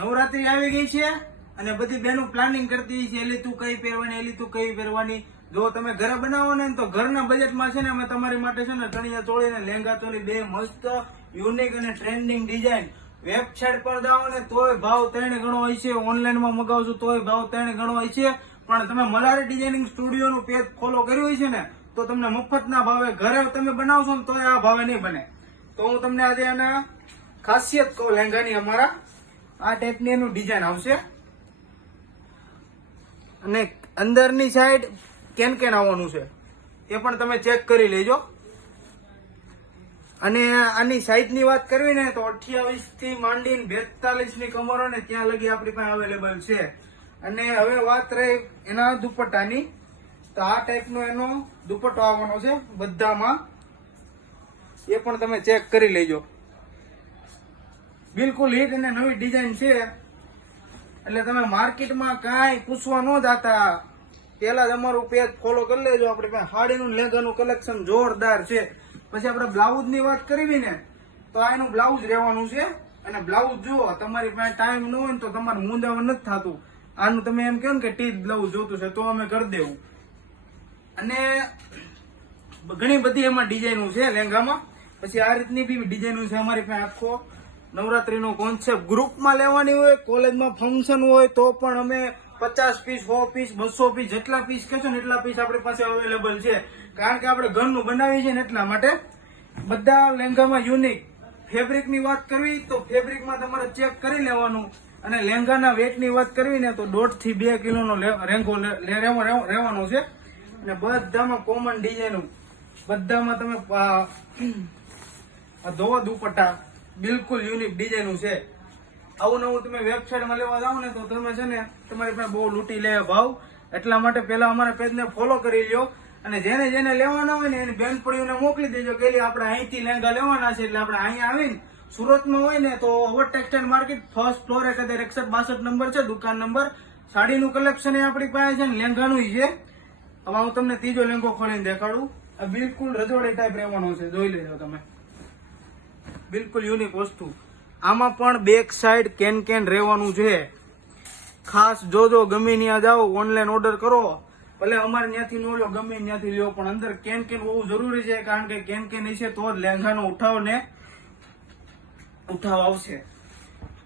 નવરાત્રી આવી ગઈ છે અને બધી બહેનો પ્લાનિંગ કરતી છે એલી તું કઈ પહેરવાની, એલી તું કઈ પહેરવાની. જો તમે ઘરે બનાવો ને તો ઘરના બજેટમાં છે ને અમે તમારી માટે છે ને ચણિયા ચોળી ને લેંગા ચોળી બે મસ્ત યુનિક અને ટ્રેન્ડિંગ ડિઝાઇન વેબસાઇટ પર જાઓ ને તોય ભાવ 3 ગણો હોય છે, ઓનલાઈનમાં મગાવજો તોય ભાવ 3 ગણો હોય છે. પણ તમે મલારી ડિઝાઇનિંગ સ્ટુડિયોનું પેજ ફોલો કર્યું હોય છે ને તો તમને મફતના ભાવે ઘરે તમે બનાવશો ને તોય આ ભાવે નહીં બને. તો હું તમને આજે આના ખાસિયત કહું લેંગાની. અમારા આ ટાઈપની એનું ડિઝાઇન આવશે અને અંદરની સાઈડ કેન આવવાનું છે એ પણ તમે ચેક કરી લેજો. અને આની સાઈઝ ની વાત કરવી ને તો 28 થી માંડીને 42 ની કમરો ને ત્યાં લગી આપણી પાસે અવેલેબલ છે. અને હવે વાત રહી એના દુપટ્ટાની, તો આ ટાઈપનો એનો દુપટ્ટો આવવાનો છે બધામાં, એ પણ તમે ચેક કરી લેજો. બિલકુલ હિટ અને નવી ડિઝાઇન છે એટલે તમે માર્કેટમાં કાંઈ પૂછવા ન જાતા, પેલા જ અમારું પેજ ફોલો કરી લેજો. આપણી પાસે સાડીનું લેંગાનું કલેક્શન જોરદાર છે. પછી આપણે બ્લાઉઝ ની વાત કરવી ને તો આ એનું બ્લાઉઝ રહેવાનું છે. અને બ્લાઉઝ જુઓ, તમારી પાસે ટાઈમ ન હોય ને તો તમારે મૂંઝાવણ નથી થતું. આનું તમે એમ કહો ને કે ટીચ બ્લાઉઝ જોતું છે તો અમે કરી દેવું. અને ઘણી બધી એમાં ડિઝાઇનો છે લેંગામાં. પછી આ રીતની બી ડિઝાઇનો છે અમારી પાસે. આખો નવરાત્રીનો કોન્સેપ્ટ ગ્રુપમાં લેવાની હોય, કોલેજમાં ફંક્શન હોય તો પણ અમે 50 પીસ, 100 પીસ, 200 પીસ જેટલા પીસ કહેશો ને એટલા પીસ આપણી પાસે અવેલેબલ છે. કારણ કે આપણે ઘરનું બનાવીએ છીએ ને એટલા માટે. બધા લેંગામાં યુનિક ફેબ્રિકની વાત કરવી તો ફેબ્રિકમાં તમારે ચેક કરી લેવાનું. અને લેંગાના વેટની વાત કરવી ને તો 1.5 થી 2 કિલોનો લેંગો રહેવાનો છે. અને બધામાં કોમન ડિઝાઇન, બધામાં તમે ધોવા દુપટ્ટા બિલકુલ યુનિક ડિઝાઇન છે. આવું નવું તમે વેબસાઇટમાં લેવા જાઓ ને તો તમે છે ને તમારી પાસે બહુ લૂંટી લે ભાવ. એટલા માટે પેલા અમારા પેજને ફોલો કરી લ્યો. અને જેને જેને લેવાના હોય ને એની બેનપણીઓને મોકલી દેજો કે આપણે અહીંથી લેંગા લેવાના છે. એટલે આપણે અહીંયા આવીને સુરતમાં હોય ને તો ઓવર ટેક્સટાઇલ માર્કેટ ફર્સ્ટ ફ્લોરે કદાચ 162 નંબર છે દુકાન નંબર. સાડીનું કલેક્શન એ આપણી પાસે છે ને લેંગાનું છે. હવે હું તમને ત્રીજો લેંગો ખોલીને દેખાડું. આ બિલકુલ રજવાડી ટાઈપ રહેવાનો છે, જોઈ લેજો તમે. બિલકુલ યુનિક વસ્તુ. આમાં પણ બેક સાઈડ કેન રહેવાનું છે. ખાસ જોજો, ગમે ત્યાં જાઓ ઓનલાઈન ઓર્ડર કરો, ભલે અમારે ત્યાંથી નો લો, ગમે ત્યાંથી લ્યો, પણ અંદર કેન હોવું જરૂરી છે. કારણ કે કેન હશે તો જ લેંઘાનો ઉઠાવ આવશે.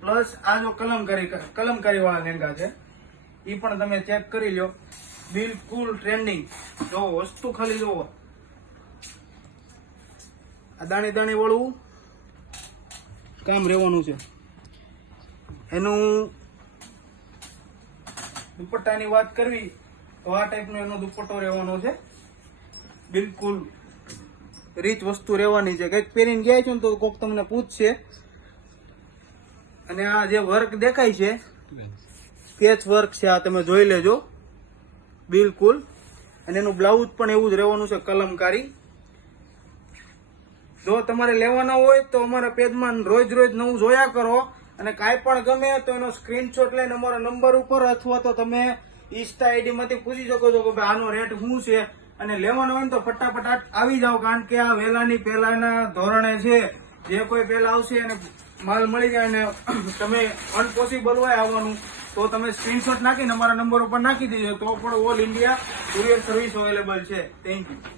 પ્લસ આ જો કલમકારી વાળા લેંઘા છે એ પણ તમે ચેક કરી લો. બિલકુલ ટ્રેન્ડિંગ. જો વસ્તુ ખાલી જોવો, આ દાણી વાળું કામ રહેવાનું છે. એનું દુપટ્ટાની વાત કરવી તો આ ટાઈપનો એનો દુપટ્ટો રહેવાનો છે. બિલકુલ રીચ વસ્તુ રહેવાની છે. કંઈક પહેરીને ગયા છો ને તો કોક તમને પૂછશે. અને આ જે વર્ક દેખાય છે પેચ વર્ક છે, આ તમે જોઈ લેજો બિલકુલ. અને એનું બ્લાઉઝ પણ એવું જ રહેવાનું છે કલમકારી. જો તમારે લેવાના હોય તો અમારા પેજમાં રોજ નવું જોયા કરો. અને કાંઈ પણ ગમે તો એનો સ્ક્રીનશોટ લઈને અમારા નંબર ઉપર અથવા તો તમે ઇન્સ્ટા આઈડી માંથી પૂછી શકો છો કે ભાઈ આનો રેટ શું છે. અને લેવાનો હોય ને તો ફટાફટ આવી જાઓ. કારણ કે આ વહેલાની પહેલાના ધોરણે છે. જે કોઈ પહેલા આવશે અને માલ મળી જાય ને તમે અનપોસિબલ હોય આવવાનું તો તમે સ્ક્રીનશોટ નાખીને અમારા નંબર ઉપર નાખી દેજો તો પણ all India courier service available છે. Thank you.